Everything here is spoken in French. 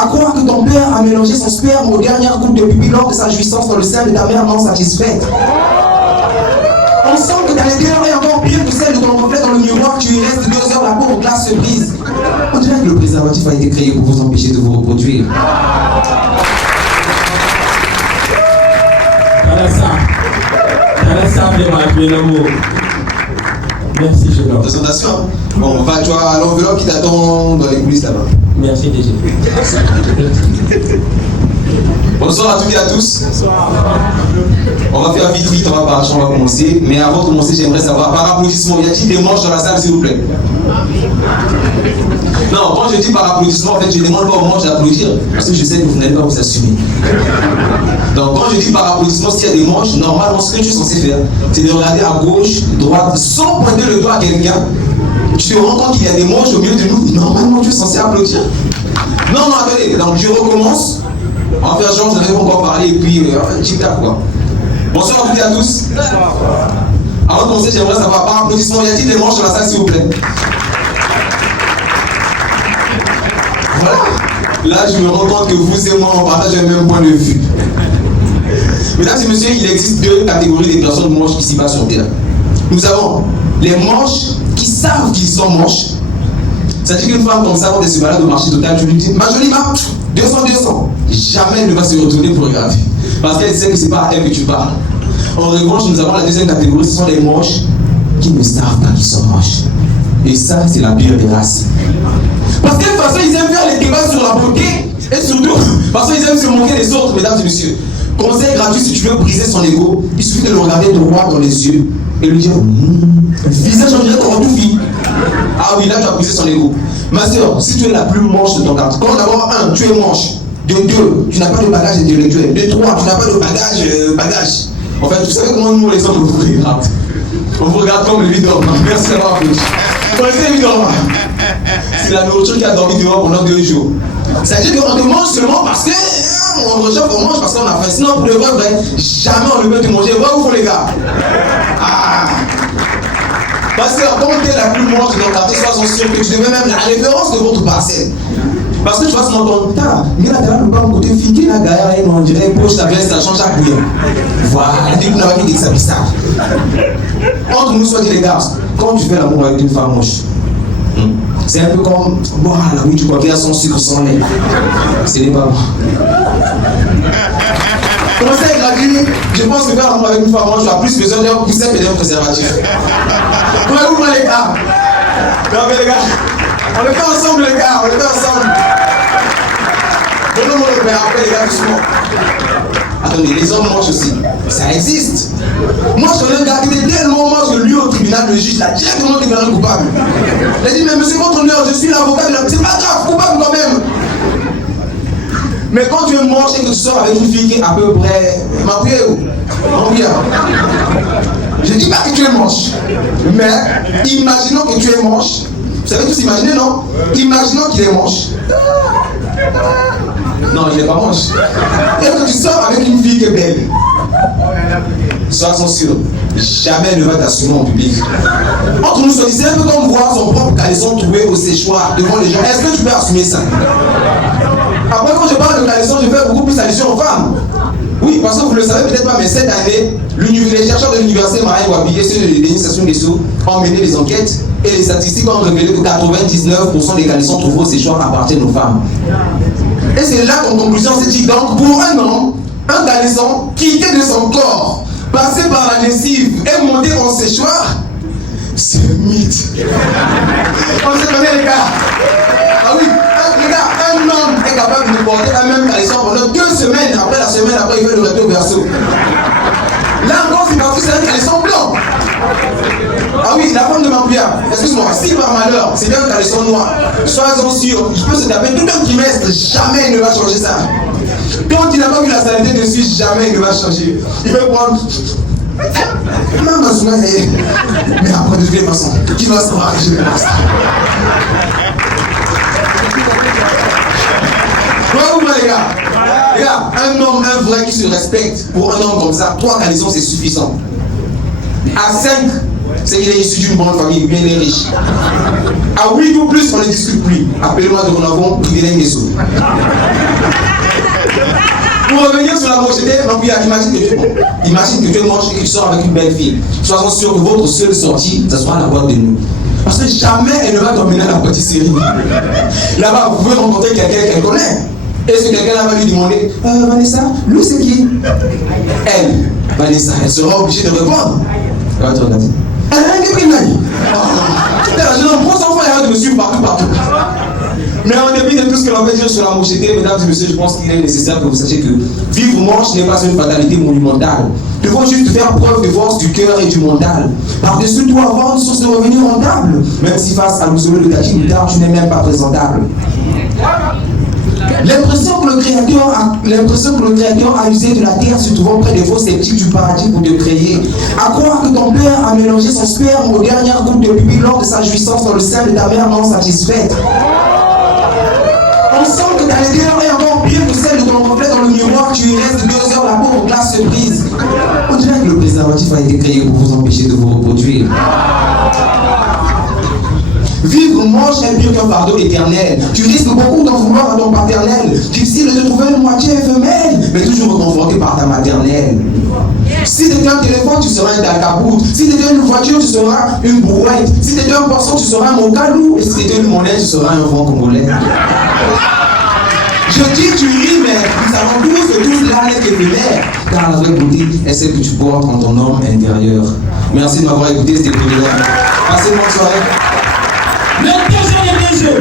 À croire que ton père a mélangé son sperme aux dernières gouttes de pupille lors de sa jouissance dans le sein de ta mère non satisfaite. On sent que ta laideur est encore pire que celle de ton reflet dans le miroir. Tu y restes 2 heures, la pauvre glace se brise. On dirait que le préservatif a été créé pour vous empêcher de vous reproduire. Merci, je vous présentation. Bon, va, tu as l'enveloppe qui t'attend dans les coulisses là-bas. Merci, DG. Bonsoir à toutes et à tous. On va faire vite, on va commencer. Mais avant de commencer, j'aimerais savoir, par applaudissement, y a-t-il des manches dans la salle, s'il vous plaît? Non, quand je dis par applaudissement, en fait, je ne demande pas aux manches d'applaudir, parce que je sais que vous n'allez pas vous assumer. Donc, quand je dis par applaudissement, s'il y a des manches, normalement, ce que tu es censé faire, c'est de regarder à gauche, droite, sans pointer le doigt à quelqu'un. Tu te rends compte qu'il y a des manches au milieu de nous. Normalement, tu es censé applaudir. Non, attendez. Donc, je recommence. On va faire genre, vous n'avez pas encore parlé, et puis, tic-tac, quoi. Bonsoir à toutes et à tous. Avant de commencer, j'aimerais savoir, par applaudissement, y a-t-il des manches dans la salle, s'il vous plaît? Voilà. Là, je me rends compte que vous et moi, on partage le même point de vue. Mesdames et messieurs, il existe 2 catégories de personnes manches qui s'y passent sur Terre. Nous avons les manches qui savent qu'ils sont manches. C'est-à-dire qu'une femme comme ça, quand elle se balade au marché total, tu lui dis, ma jolie ma, 200. Jamais elle ne va se retourner pour regarder. Parce qu'elle sait que ce n'est pas à elle que tu parles. En revanche, nous avons la deuxième catégorie, ce sont les manches qui ne savent pas qu'ils sont manches. Et ça, c'est la pire des races. Parce que de toute façon, ils aiment faire les débats sur la beauté. Et surtout, parce qu'ils aiment se moquer des autres, mesdames et messieurs. Conseil gratuit, si tu veux briser son ego, il suffit de le regarder droit dans les yeux et lui dire visage en direct comme tout fille. Ah oui, là tu as brisé son ego. Ma soeur, si tu es la plus manche de ton quartier, quand d'abord 1, tu es manche. De 2, tu n'as pas de bagage intellectuel. De 3, tu n'as pas de bagage. En fait, vous savez comment nous les hommes vous regardent. On vous regarde comme le leader. Merci d'avoir applaudi. Connaissez évidemment. C'est la nourriture qui a dormi dehors pendant 2 jours. C'est-à-dire qu'on te mange seulement parce que on recherche, on mange parce qu'on a faim. Sinon, pour le vrai, jamais on ne peut te manger. Va où faut les gars? Parce que quand tu es la plus manche de ton quartier, sois sûr que tu devais même la référence de votre parcelle. Parce que tu vas se entendre, mais là, tu as le bas côté fille, la gaillard, on dirait, poche ta veste, ça change à couille. Voilà, du coup, on a dit que ça bizarre. Entre nous, soit dit les gars, quand tu fais l'amour avec une femme moche, c'est un peu comme boire la oui, tu crois qu'il y a son sucre, son lait. Ce n'est pas bon. Conseil gratuit, je pense que faire l'amour avec une femme moche, tu as plus besoin d'un coussin que d'un préservatif. Comment vous les gars? Non mais les gars, on le fait ensemble les gars, on le fait ensemble. Donnons-moi le père, après les gars doucement. Attendez, les hommes moches aussi, ça existe. Moi je connais un gars qui était tellement moche que lui au tribunal, le juge l'a directement déclaré coupable. Il a dit, mais monsieur votre honneur, je suis l'avocat de la... C'est pas grave, coupable quand même. Mais quand tu es moche et que tu sors avec une fille qui est à peu près... Je ne dis pas que tu es moche, mais imaginons que tu es moche. Vous savez tous imaginer, non? Imaginons qu'il est moche. Non, il n'est pas moche. Et que tu sors avec une fille qui est belle. Sois sûr, jamais elle ne va t'assumer en public. Entre nous, c'est un peu comme voir son propre caleçon trouvé au séchoir devant les gens. Est-ce que tu peux assumer ça? Après, quand je parle de caleçon, je fais beaucoup plus allusion aux femmes. Oui, parce que vous ne le savez peut-être pas, mais cette année, les chercheurs de l'université Marie-Wabi et ceux de l'administration des Sceaux ont mené des enquêtes et les statistiques ont révélé que 99% des caleçons trouvés au séchoir appartiennent aux femmes. Et c'est là qu'en conclusion, c'est dit donc pour un homme, un caleçon quitté de son corps, passé par la lessive et monté en séchoir, c'est un mythe. On se connaît les gars. Ah oui, les gars, un homme est capable de porter la même caleçon pendant 2 semaines. Après la semaine, après il veut le retour au berceau. Là encore, c'est parce que c'est un caleçon blanc. Ah oui, la femme de Mampia, excuse-moi, si par malheur, c'est bien un caleçon noir, sois-en sûr, il peut se taper tout un trimestre, jamais il ne va changer ça. Quand il n'a pas vu la saleté dessus, jamais il ne va changer. Il veut prendre... Non, mais après de toutes les façons, qui va savoir que je vais faire ça? Voyez-vous les gars? Les gars, un homme, un vrai qui se respecte, pour un homme comme ça, 3 caleçons c'est suffisant. À 5, C'est qu'il est issu d'une bonne famille, bien et riche. À 8 ou plus, on ne discute plus. Appelez-moi de Renavon, Privilège Messo. Pour revenir sur la mocheté, imagine que tu es moche et que tu sors avec une belle fille. Soyons sûrs que votre seule sortie, ce sera la boîte de nuit. Parce que jamais elle ne va t'emmener à la pâtisserie. Là-bas, vous pouvez rencontrer quelqu'un qu'elle connaît. Est-ce que quelqu'un va lui demander Vanessa, lui c'est qui? Elle, Vanessa, elle sera obligée de répondre. Elle va te regarder. Je n'en prends sans fois de me suivre partout. Mais en dépit de tout ce que l'on peut dire sur la mocheté, mesdames et messieurs, je pense qu'il est nécessaire que vous sachiez que vivre moche n'est pas une fatalité monumentale. Il faut juste faire preuve de force du cœur et du mental. Par-dessus tout, avoir une source de revenus rentable. Même si face à l'ouzolo de Tati Moutard, tu n'es même pas présentable. L'impression que le Créateur a usé de la terre se trouvant près des faux sceptiques du paradis pour te créer. À croire que ton père a mélangé son sperme aux dernières gouttes de pupille lors de sa jouissance dans le sein de ta mère non satisfaite. On sent que ta laideur est encore pire que celle de ton reflet dans le miroir. Tu y restes 2 heures, la pauvre glace se brise. On dirait que le préservatif a été créé pour vous empêcher de vous reproduire. Vivre moche est pire qu'un fardeau éternel. Tu risques beaucoup d'en vouloir à ton paternel. Difficile de trouver une moitié femelle, mais toujours reconforté par ta maternelle. Si t'étais un téléphone, tu seras un dalcabout. Si t'étais une voiture, tu seras une brouette. Si t'étais un poisson, tu seras un mocalou. Et si t'étais une monnaie, tu seras un vent congolais. Je dis tu ris, mais nous savons tous que tout cela n'est qu'éphémère. Car la vraie beauté est celle que tu portes en ton homme intérieur. Merci de m'avoir écouté, c'était privilège. Passez une bonne soirée. Le deuxième jeu.